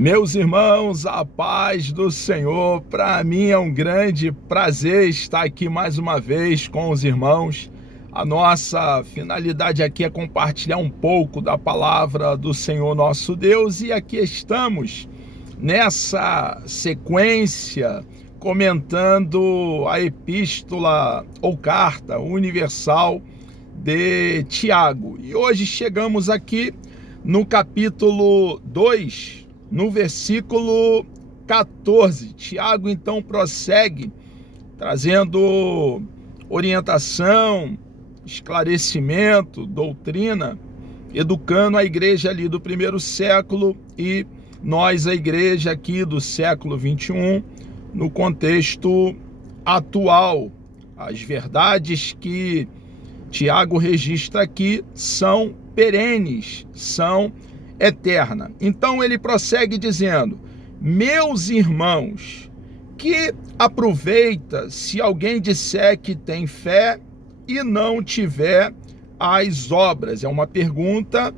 Meus irmãos, a paz do Senhor. Para mim é um grande prazer estar aqui mais uma vez com os irmãos. A nossa finalidade aqui é compartilhar um pouco da palavra do Senhor nosso Deus, e aqui estamos nessa sequência comentando a epístola ou carta universal de Tiago. E hoje chegamos aqui no capítulo 2, no versículo 14. Tiago então prossegue trazendo orientação, esclarecimento, doutrina, educando a igreja ali do primeiro século e nós, a igreja aqui do século 21, no contexto atual. As verdades que Tiago registra aqui são perenes, são eternas. Então ele prossegue dizendo: meus irmãos, que aproveita se alguém disser que tem fé e não tiver as obras? É uma pergunta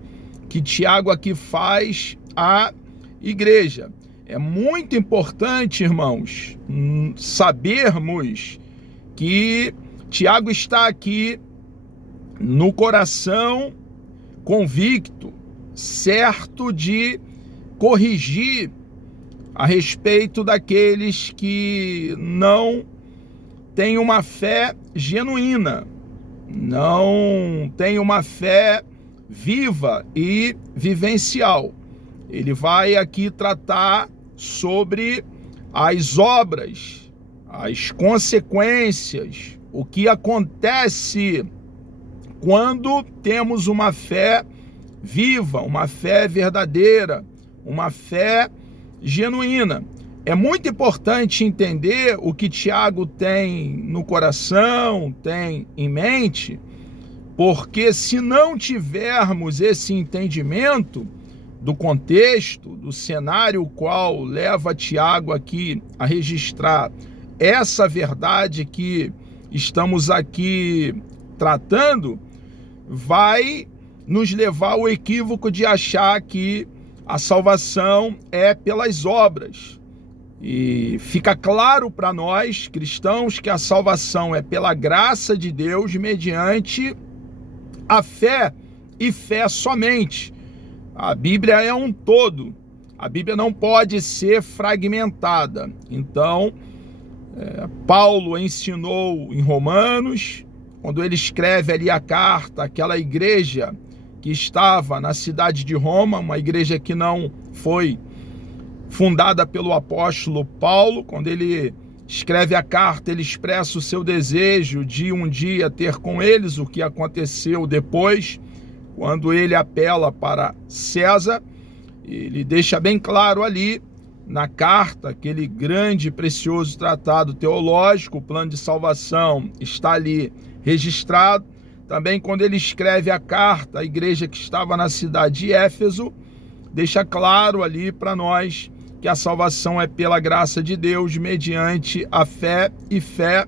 que Tiago aqui faz à igreja. É muito importante, irmãos, sabermos que Tiago está aqui no coração convicto, certo de corrigir a respeito daqueles que não têm uma fé genuína, não têm uma fé viva e vivencial. Ele vai aqui tratar sobre as obras, as consequências, o que acontece quando temos uma fé viva, uma fé verdadeira, uma fé genuína. É muito importante entender o que Tiago tem no coração, tem em mente, porque se não tivermos esse entendimento do contexto, do cenário qual leva Tiago aqui a registrar essa verdade que estamos aqui tratando, vai nos levar ao equívoco de achar que a salvação é pelas obras. E fica claro para nós, cristãos, que a salvação é pela graça de Deus mediante a fé e fé somente. A Bíblia é um todo. A Bíblia não pode ser fragmentada. Então, Paulo ensinou em Romanos, quando ele escreve ali a carta àquela igreja que estava na cidade de Roma, uma igreja que não foi fundada pelo apóstolo Paulo. Quando ele escreve a carta, ele expressa o seu desejo de um dia ter com eles o que aconteceu depois, quando ele apela para César. Ele deixa bem claro ali na carta, aquele grande e precioso tratado teológico, o plano de salvação está ali registrado. Também quando ele escreve a carta à igreja que estava na cidade de Éfeso, deixa claro ali para nós que a salvação é pela graça de Deus, mediante a fé e fé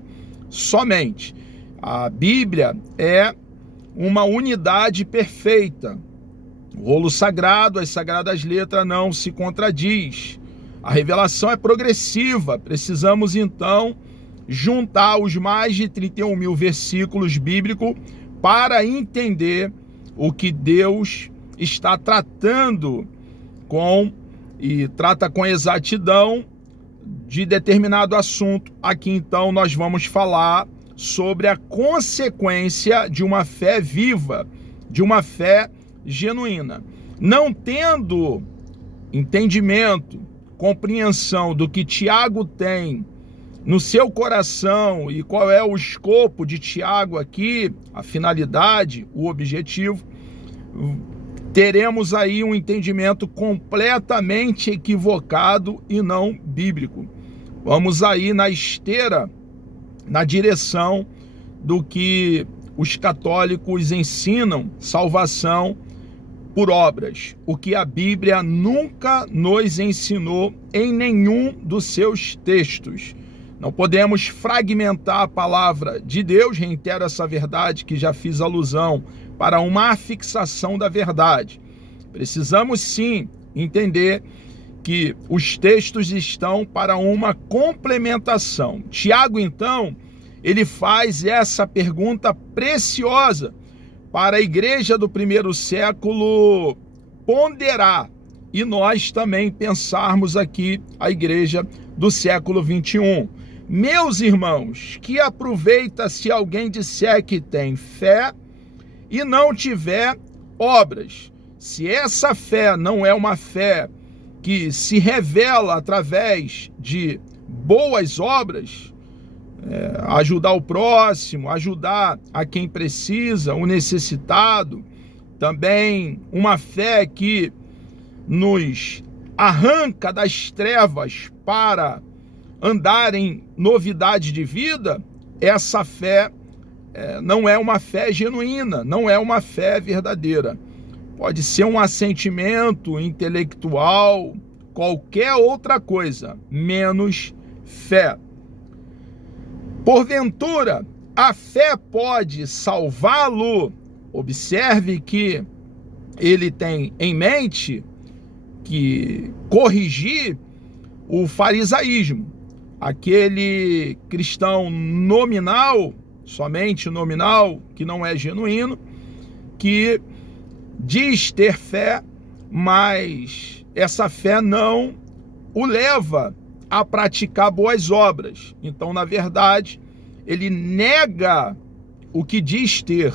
somente. A Bíblia é uma unidade perfeita. O rolo sagrado, as sagradas letras não se contradiz. A revelação é progressiva. Precisamos então juntar os mais de 31 mil versículos bíblicos para entender o que Deus está tratando e trata com exatidão de determinado assunto. Aqui então nós vamos falar sobre a consequência de uma fé viva, de uma fé genuína. Não tendo entendimento, compreensão do que Tiago tem no seu coração e qual é o escopo de Tiago aqui, a finalidade, o objetivo, teremos aí um entendimento completamente equivocado e não bíblico. Vamos aí na esteira, na direção do que os católicos ensinam, salvação por obras, o que a Bíblia nunca nos ensinou em nenhum dos seus textos. Não podemos fragmentar a palavra de Deus. Reitero essa verdade que já fiz alusão, para uma afixação da verdade. Precisamos sim entender que os textos estão para uma complementação. Tiago, então, ele faz essa pergunta preciosa para a igreja do primeiro século ponderar, e nós também pensarmos aqui a igreja do século 21. Meus irmãos, que aproveita se alguém disser que tem fé e não tiver obras? Se essa fé não é uma fé que se revela através de boas obras, ajudar o próximo, ajudar a quem precisa, o necessitado, também uma fé que nos arranca das trevas para andar em novidade de vida, essa fé não é uma fé genuína, não é uma fé verdadeira. Pode ser um assentimento intelectual, qualquer outra coisa, menos fé. Porventura, a fé pode salvá-lo? Observe que ele tem em mente que corrigir o farisaísmo, aquele cristão nominal, somente nominal, que não é genuíno, que diz ter fé, mas essa fé não o leva a praticar boas obras. Então, na verdade, ele nega o que diz ter,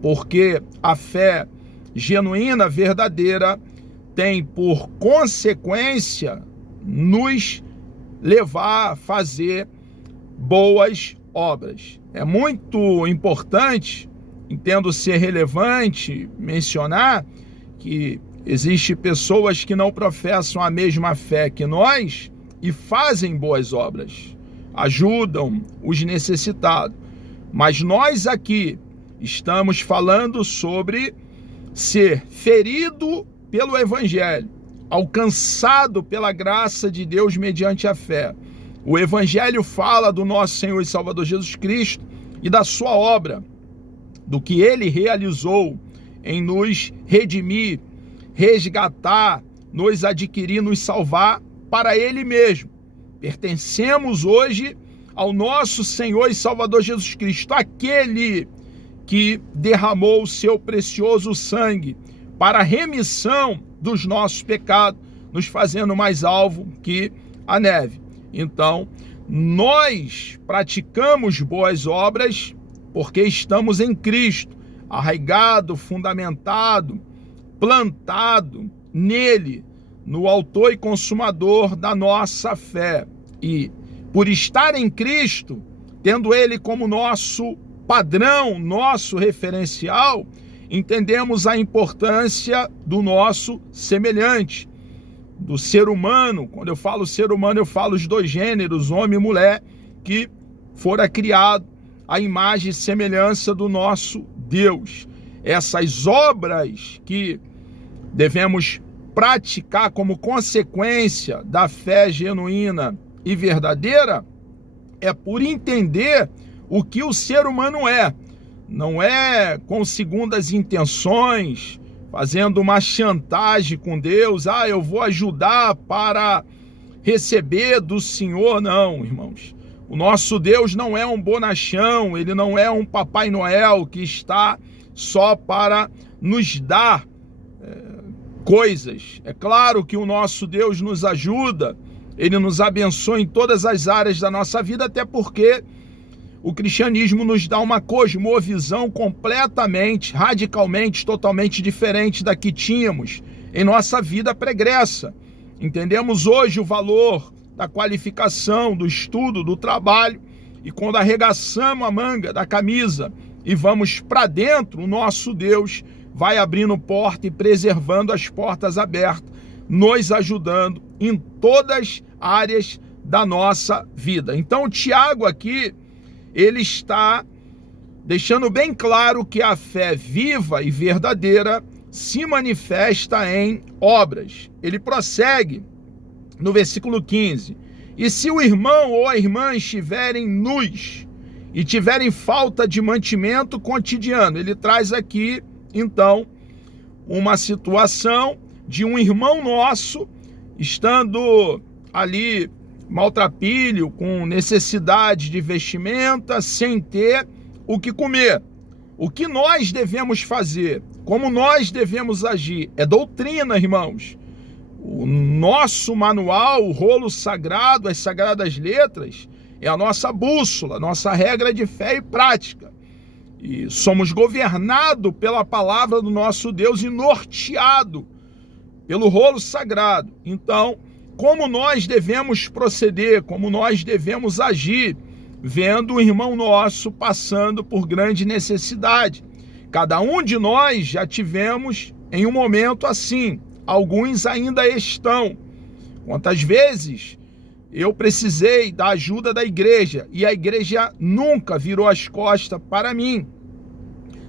porque a fé genuína, verdadeira, tem por consequência nos levar a fazer boas obras. É muito importante, entendo ser relevante mencionar que existem pessoas que não professam a mesma fé que nós e fazem boas obras, ajudam os necessitados. Mas nós aqui estamos falando sobre ser ferido pelo Evangelho, alcançado pela graça de Deus mediante a fé. O Evangelho fala do nosso Senhor e Salvador Jesus Cristo e da sua obra, do que Ele realizou em nos redimir, resgatar, nos adquirir, nos salvar para Ele mesmo. Pertencemos hoje ao nosso Senhor e Salvador Jesus Cristo, aquele que derramou o seu precioso sangue para a remissão dos nossos pecados, nos fazendo mais alvo que a neve. Então, nós praticamos boas obras porque estamos em Cristo, arraigado, fundamentado, plantado nele, no autor e consumador da nossa fé. E por estar em Cristo, tendo ele como nosso padrão, nosso referencial, entendemos a importância do nosso semelhante, do ser humano. Quando eu falo ser humano, eu falo os dois gêneros, homem e mulher, que fora criado à imagem e semelhança do nosso Deus. Essas obras que devemos praticar como consequência da fé genuína e verdadeira é por entender o que o ser humano é. Não é com segundas intenções, fazendo uma chantagem com Deus. Eu vou ajudar para receber do Senhor. Não, irmãos. O nosso Deus não é um bonachão, ele não é um Papai Noel que está só para nos dar coisas. É claro que o nosso Deus nos ajuda, ele nos abençoa em todas as áreas da nossa vida, até porque o cristianismo nos dá uma cosmovisão completamente, radicalmente, totalmente diferente da que tínhamos em nossa vida pregressa. Entendemos hoje o valor da qualificação, do estudo, do trabalho, e quando arregaçamos a manga da camisa e vamos para dentro, o nosso Deus vai abrindo porta e preservando as portas abertas, nos ajudando em todas as áreas da nossa vida. Então, o Tiago aqui, ele está deixando bem claro que a fé viva e verdadeira se manifesta em obras. Ele prossegue no versículo 15. E se o irmão ou a irmã estiverem nus e tiverem falta de mantimento cotidiano, ele traz aqui, então, uma situação de um irmão nosso estando ali maltrapilho, com necessidade de vestimenta, sem ter o que comer. O que nós devemos fazer? Como nós devemos agir? É doutrina, irmãos. O nosso manual, o rolo sagrado, as sagradas letras, é a nossa bússola, nossa regra de fé e prática. E somos governados pela palavra do nosso Deus e norteados pelo rolo sagrado. Então, como nós devemos proceder, como nós devemos agir, vendo o irmão nosso passando por grande necessidade. Cada um de nós já tivemos em um momento assim, alguns ainda estão. Quantas vezes eu precisei da ajuda da igreja e a igreja nunca virou as costas para mim,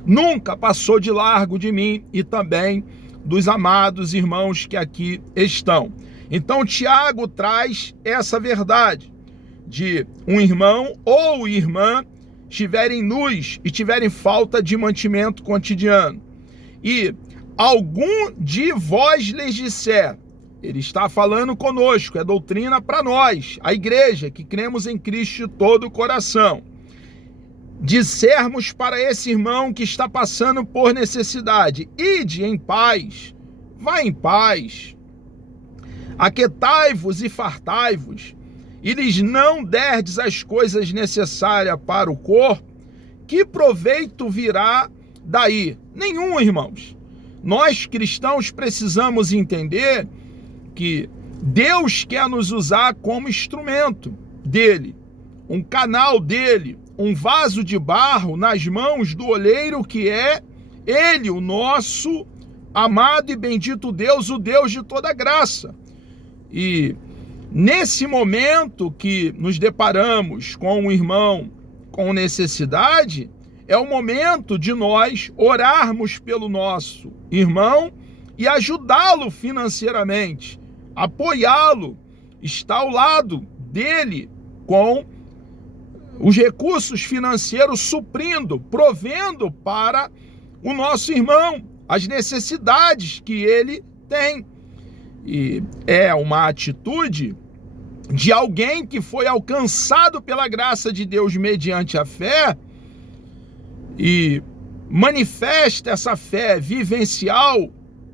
nunca passou de largo de mim e também dos amados irmãos que aqui estão. Então Tiago traz essa verdade de um irmão ou irmã estiverem nus e tiverem falta de mantimento cotidiano, e algum de vós lhes disser, ele está falando conosco, é doutrina para nós, a igreja que cremos em Cristo de todo o coração, dissermos para esse irmão que está passando por necessidade, ide em paz, vá em paz, aquietai-vos e fartai-vos, e lhes não derdes as coisas necessárias para o corpo, que proveito virá daí? Nenhum, irmãos. Nós cristãos precisamos entender que Deus quer nos usar como instrumento dele, um canal dele, um vaso de barro nas mãos do oleiro que é ele, o nosso amado e bendito Deus, o Deus de toda graça. E nesse momento que nos deparamos com um irmão com necessidade, é o momento de nós orarmos pelo nosso irmão e ajudá-lo financeiramente, apoiá-lo, estar ao lado dele com os recursos financeiros, suprindo, provendo para o nosso irmão as necessidades que ele tem. E é uma atitude de alguém que foi alcançado pela graça de Deus mediante a fé e manifesta essa fé vivencial,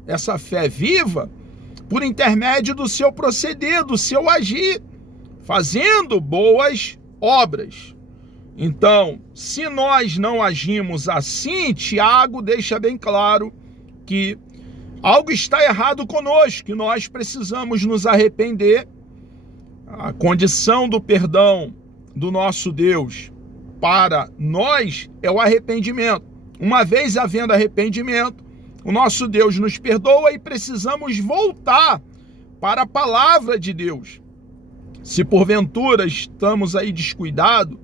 essa fé viva, por intermédio do seu proceder, do seu agir, fazendo boas obras. Então, se nós não agimos assim, Tiago deixa bem claro que algo está errado conosco, que nós precisamos nos arrepender. A condição do perdão do nosso Deus para nós é o arrependimento. Uma vez havendo arrependimento, o nosso Deus nos perdoa e precisamos voltar para a palavra de Deus. Se porventura estamos aí descuidados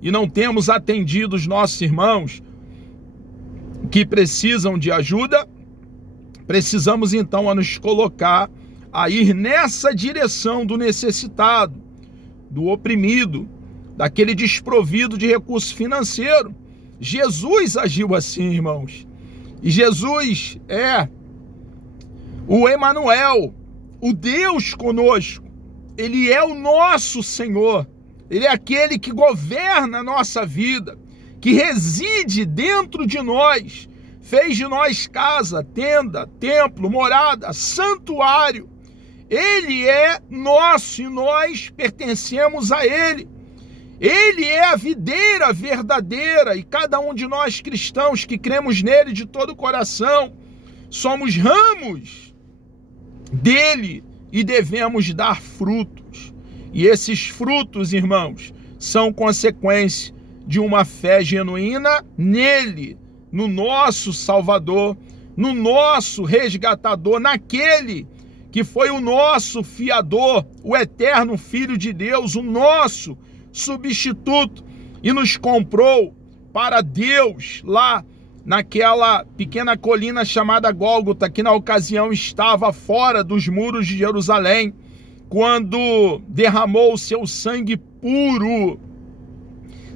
e não temos atendido os nossos irmãos que precisam de ajuda, precisamos então a nos colocar a ir nessa direção do necessitado, do oprimido, daquele desprovido de recurso financeiro. Jesus agiu assim, irmãos. E Jesus é o Emanuel, o Deus conosco. Ele é o nosso Senhor. Ele é aquele que governa a nossa vida, que reside dentro de nós, fez de nós casa, tenda, templo, morada, santuário. Ele é nosso e nós pertencemos a Ele. Ele é a videira verdadeira e cada um de nós cristãos que cremos nele de todo o coração, somos ramos dele e devemos dar frutos. E esses frutos, irmãos, são consequência de uma fé genuína nele, no nosso Salvador, no nosso resgatador, naquele que foi o nosso fiador, o eterno Filho de Deus, o nosso substituto, e nos comprou para Deus lá naquela pequena colina chamada Gólgota, que na ocasião estava fora dos muros de Jerusalém, quando derramou o seu sangue puro,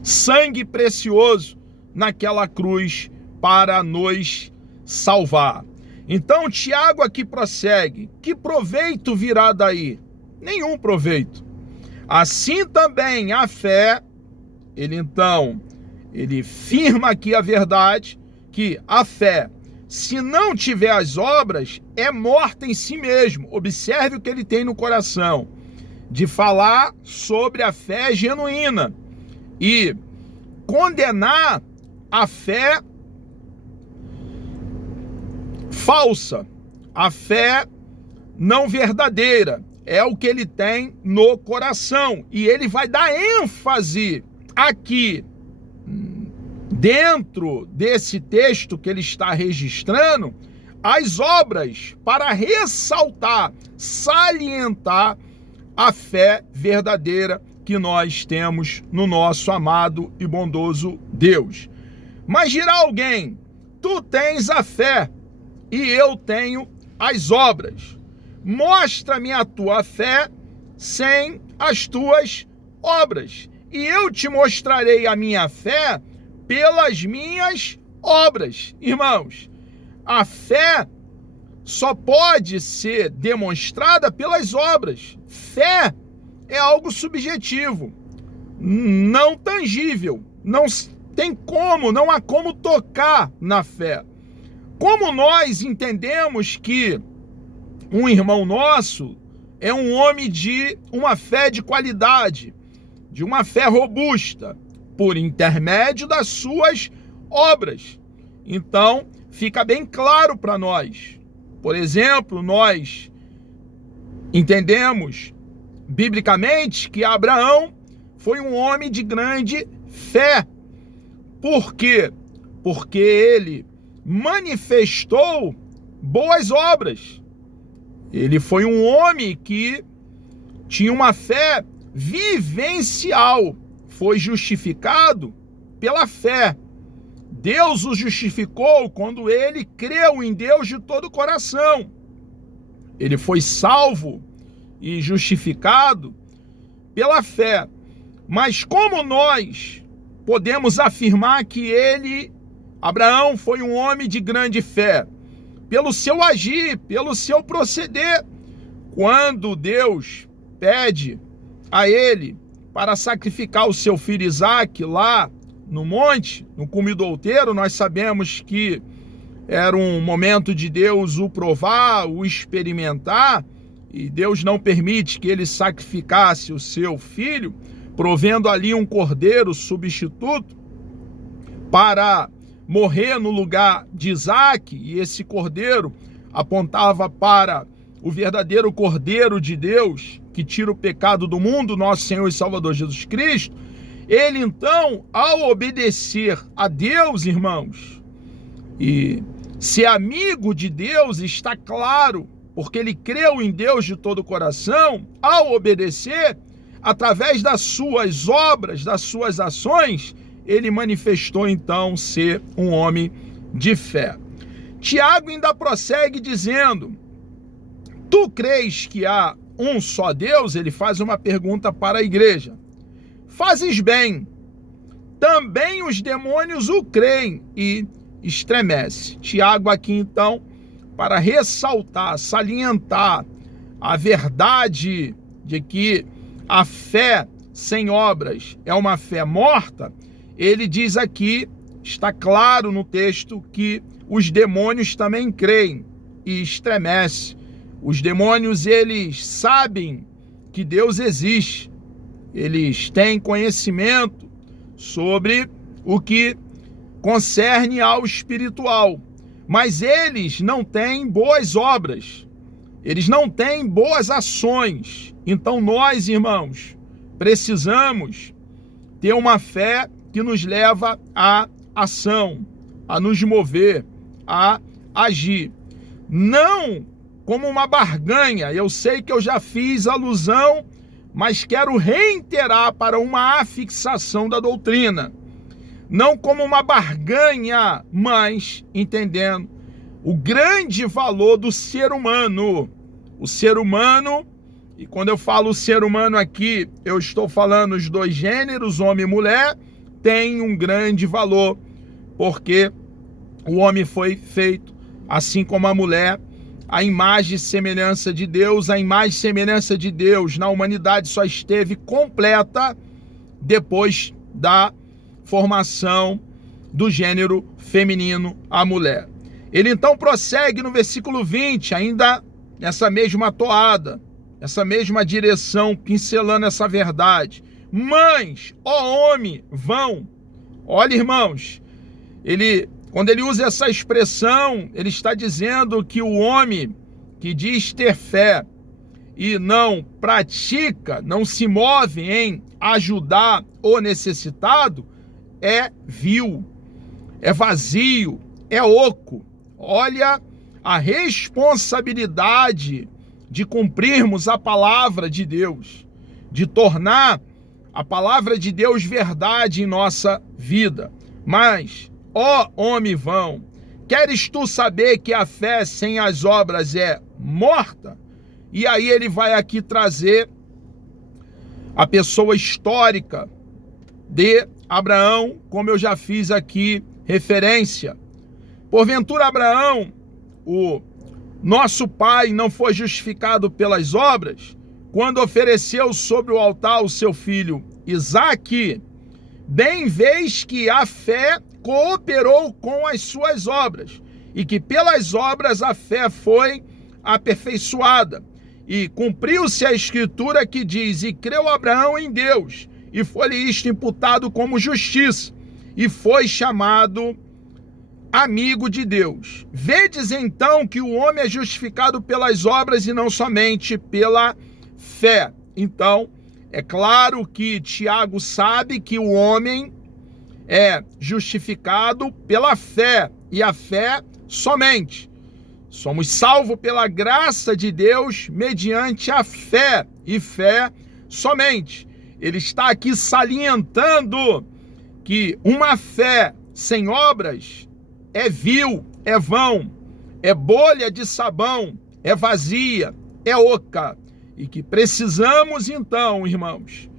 sangue precioso, naquela cruz para nos salvar. Então Tiago aqui prossegue: que proveito virá daí? Nenhum proveito. Assim também a fé, ele firma aqui a verdade, que a fé, se não tiver as obras, é morta em si mesmo. Observe o que ele tem no coração, de falar sobre a fé genuína e condenar a fé falsa, a fé não verdadeira. É o que ele tem no coração. E ele vai dar ênfase aqui, dentro desse texto que ele está registrando, as obras, para ressaltar, salientar a fé verdadeira que nós temos no nosso amado e bondoso Deus. Mas dirá alguém: tu tens a fé e eu tenho as obras. Mostra-me a tua fé sem as tuas obras, e eu te mostrarei a minha fé pelas minhas obras. Irmãos, a fé só pode ser demonstrada pelas obras. Fé é algo subjetivo, não tangível, não tem como, não há como tocar na fé. Como nós entendemos que um irmão nosso é um homem de uma fé de qualidade, de uma fé robusta, por intermédio das suas obras? Então, fica bem claro para nós. Por exemplo, nós entendemos biblicamente que Abraão foi um homem de grande fé. Por quê? Porque ele manifestou boas obras. Ele foi um homem que tinha uma fé vivencial, foi justificado pela fé. Deus o justificou quando ele creu em Deus de todo o coração. Ele foi salvo e justificado pela fé. Mas como nós podemos afirmar que Abraão, foi um homem de grande fé? Pelo seu agir, pelo seu proceder. Quando Deus pede a ele para sacrificar o seu filho Isaque lá no monte, no cume do outeiro, nós sabemos que era um momento de Deus o provar, o experimentar, e Deus não permite que ele sacrificasse o seu filho, provendo ali um cordeiro substituto para morrer no lugar de Isaque, e esse cordeiro apontava para o verdadeiro Cordeiro de Deus, que tira o pecado do mundo, nosso Senhor e Salvador Jesus Cristo. Ele então, ao obedecer a Deus, irmãos, e ser amigo de Deus, está claro, porque ele creu em Deus de todo o coração, ao obedecer, através das suas obras, das suas ações, ele manifestou então ser um homem de fé. Tiago ainda prossegue dizendo: tu crês que há um só Deus? Ele faz uma pergunta para a igreja. Fazes bem, também os demônios o creem e estremece. Tiago aqui então, para ressaltar, salientar a verdade de que a fé sem obras é uma fé morta, ele diz aqui, está claro no texto, que os demônios também creem e estremece. Os demônios, eles sabem que Deus existe. Eles têm conhecimento sobre o que concerne ao espiritual. Mas eles não têm boas obras. Eles não têm boas ações. Então nós, irmãos, precisamos ter uma fé que nos leva à ação, a nos mover, a agir. Não como uma barganha. Eu sei que eu já fiz alusão, mas quero reiterar para uma afixação da doutrina. Não como uma barganha, mas entendendo o grande valor do ser humano. O ser humano, e quando eu falo ser humano aqui, eu estou falando os dois gêneros, homem e mulher, tem um grande valor, porque o homem foi feito assim como a mulher, a imagem e semelhança de Deus. A imagem e semelhança de Deus na humanidade só esteve completa depois da formação do gênero feminino, a mulher. Ele então prossegue no versículo 20, ainda nessa mesma toada, essa mesma direção, pincelando essa verdade. Mães, ó homem, vão. Olha, irmãos, quando ele usa essa expressão, ele está dizendo que o homem que diz ter fé e não pratica, não se move em ajudar o necessitado, é vil, é vazio, é oco. Olha a responsabilidade de cumprirmos a palavra de Deus, de tornar a palavra de Deus verdade em nossa vida. Mas, ó homem vão, queres tu saber que a fé sem as obras é morta? E aí ele vai aqui trazer a pessoa histórica de Abraão, como eu já fiz aqui referência. Porventura Abraão, o nosso pai, não foi justificado pelas obras quando ofereceu sobre o altar o seu filho Isaque? Bem vês que a fé cooperou com as suas obras, e que pelas obras a fé foi aperfeiçoada. E cumpriu-se a escritura que diz: e creu Abraão em Deus, e foi-lhe isto imputado como justiça, e foi chamado amigo de Deus. Vedes então que o homem é justificado pelas obras e não somente pela fé. Então, é claro que Tiago sabe que o homem é justificado pela fé, e a fé somente. Somos salvos pela graça de Deus mediante a fé, e fé somente. Ele está aqui salientando que uma fé sem obras é vil, é vão, é bolha de sabão, é vazia, é oca. E que precisamos então, irmãos,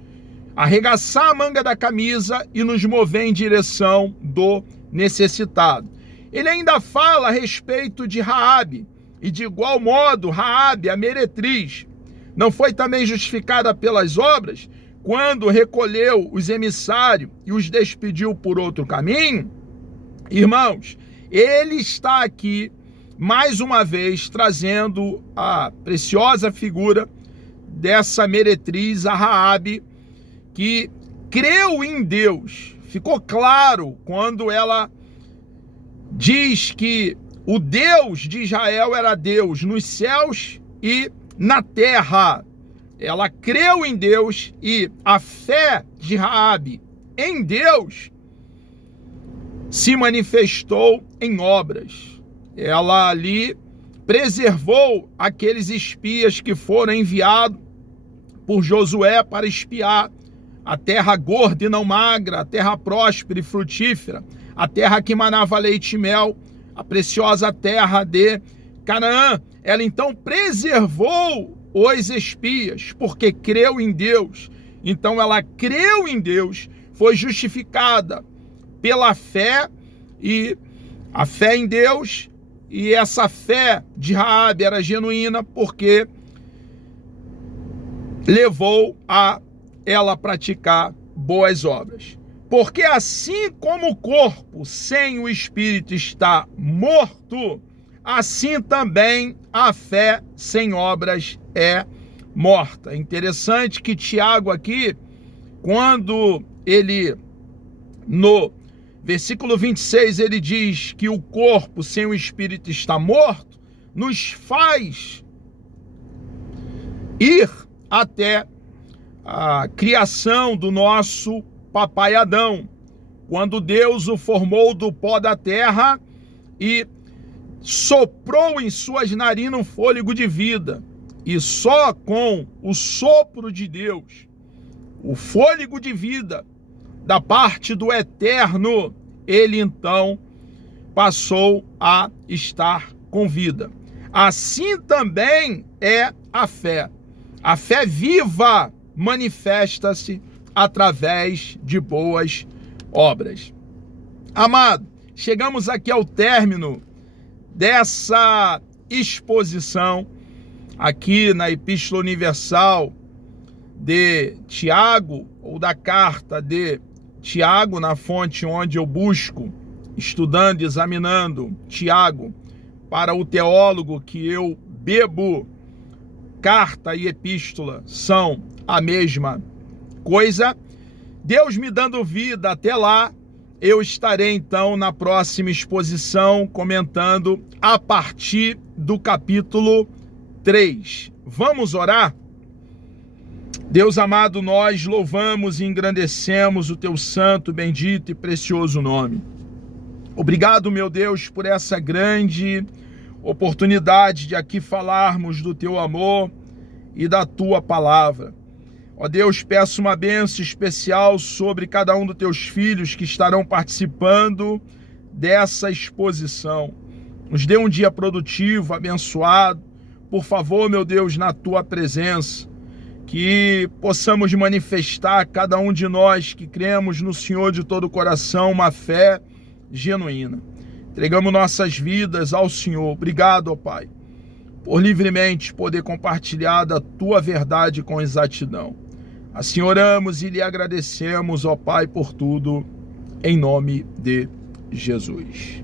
arregaçar a manga da camisa e nos mover em direção do necessitado. Ele ainda fala a respeito de Raabe, e de igual modo Raabe, a meretriz, não foi também justificada pelas obras quando recolheu os emissários e os despediu por outro caminho? Irmãos, ele está aqui mais uma vez trazendo a preciosa figura dessa meretriz, a Raabe, que creu em Deus. Ficou claro quando ela diz que o Deus de Israel era Deus nos céus e na terra. Ela creu em Deus, e a fé de Raabe em Deus se manifestou em obras. Ela ali preservou aqueles espias que foram enviados por Josué para espiar a terra gorda e não magra, a terra próspera e frutífera, a terra que manava leite e mel, a preciosa terra de Canaã. Ela então preservou os espias, porque creu em Deus. Então ela creu em Deus, foi justificada pela fé, e a fé em Deus, e essa fé de Raabe era genuína, porque levou a ela praticar boas obras. Porque assim como o corpo sem o espírito está morto, assim também a fé sem obras é morta. É interessante que Tiago aqui, quando ele, no versículo 26, ele diz que o corpo sem o espírito está morto, nos faz ir até a criação do nosso papai Adão, quando Deus o formou do pó da terra e soprou em suas narinas um fôlego de vida. E só com o sopro de Deus, o fôlego de vida da parte do eterno, ele então passou a estar com vida. Assim também é a fé. A fé viva manifesta-se através de boas obras. Amado, chegamos aqui ao término dessa exposição aqui na Epístola Universal de Tiago, ou da carta de Tiago, na fonte onde eu busco, estudando, examinando Tiago, para o teólogo que eu bebo. Carta e epístola são a mesma coisa. Deus me dando vida até lá, eu estarei então na próxima exposição comentando a partir do capítulo 3. Vamos orar? Deus amado, nós louvamos e engrandecemos o teu santo, bendito e precioso nome. Obrigado, meu Deus, por essa grande oportunidade de aqui falarmos do teu amor e da tua palavra. Ó Deus, peço uma bênção especial sobre cada um dos teus filhos que estarão participando dessa exposição. Nos dê um dia produtivo, abençoado. Por favor, meu Deus, na tua presença, que possamos manifestar, cada um de nós que cremos no Senhor de todo o coração, uma fé genuína. Entregamos nossas vidas ao Senhor. Obrigado, ó Pai, por livremente poder compartilhar da tua verdade com exatidão. Assim oramos e lhe agradecemos, ó Pai, por tudo, em nome de Jesus.